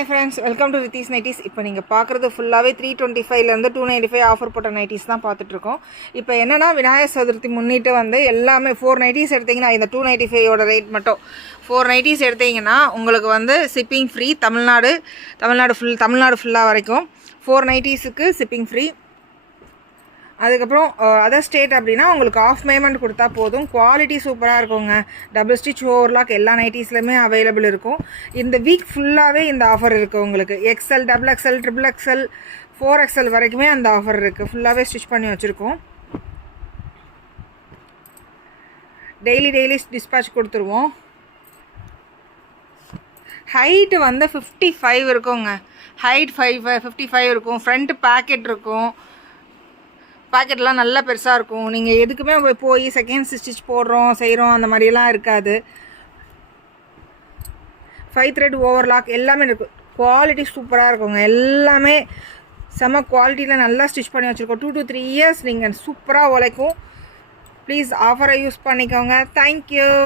Hi friends, welcome to Rithis Nighties. இப்போ நீங்கள் பார்க்குறது ஃபுல்லாகவே 325லேருந்து 295 ஆஃபர் போட்ட நைட்டிஸ் தான் பார்த்துட்ருக்கோம். இப்போ என்னென்னா விநாயகர் சதுர்த்தி முன்னிட்டு எல்லாமே 4 நைட்டிஸ் எடுத்திங்கன்னா இந்த 295ஓட ரேட் மட்டும் 4 நைட்டிஸ் எடுத்திங்கன்னா உங்களுக்கு ஷிப்பிங் ஃப்ரீ. தமிழ்நாடு ஃபுல்லாக வரைக்கும் 4 நைட்டிஸுக்கு ஷிப்பிங் ஃப்ரீ. அதுக்கப்புறம் அதர் ஸ்டேட் அப்படின்னா உங்களுக்கு ஆஃப் பேமெண்ட் கொடுத்தா போதும். குவாலிட்டி சூப்பராக இருக்குங்க. டபுள் ஸ்டிச் ஓவர்லாக் எல்லா நைட்டிஸ்லையுமே அவைலபிள் இருக்கும். இந்த வீக் ஃபுல்லாகவே இந்த ஆஃபர் இருக்குது உங்களுக்கு. XL, XXL, XXL, 4XL வரைக்குமே அந்த ஆஃபர் இருக்குது. ஃபுல்லாகவே ஸ்டிச் பண்ணி வச்சுருக்கோம். டெய்லி டிஸ்பேச் கொடுத்துருவோம். ஹைட்டு 55 இருக்குங்க. ஹைட் 55 இருக்கும். ஃப்ரண்ட் பேக்கெட் இருக்கும். பாக்கெட்லாம் நல்லா பெருசாக இருக்கும். நீங்கள் எதுக்குமே போய் செகண்ட் ஸ்டிச் செய்கிறோம் அந்த மாதிரியெல்லாம் இருக்காது. 5 த்ரெட் ஓவர்லாக் எல்லாமே இருக்கும். குவாலிட்டி சூப்பராக இருக்குங்க. எல்லாமே செம குவாலிட்டியில் நல்லா ஸ்டிச் பண்ணி வச்சுருக்கோம். 2 to 3 இயர்ஸ் நீங்கள் சூப்பராக உழைக்கும். ப்ளீஸ் ஆஃபரை யூஸ் பண்ணிக்கோங்க. தேங்க்யூ.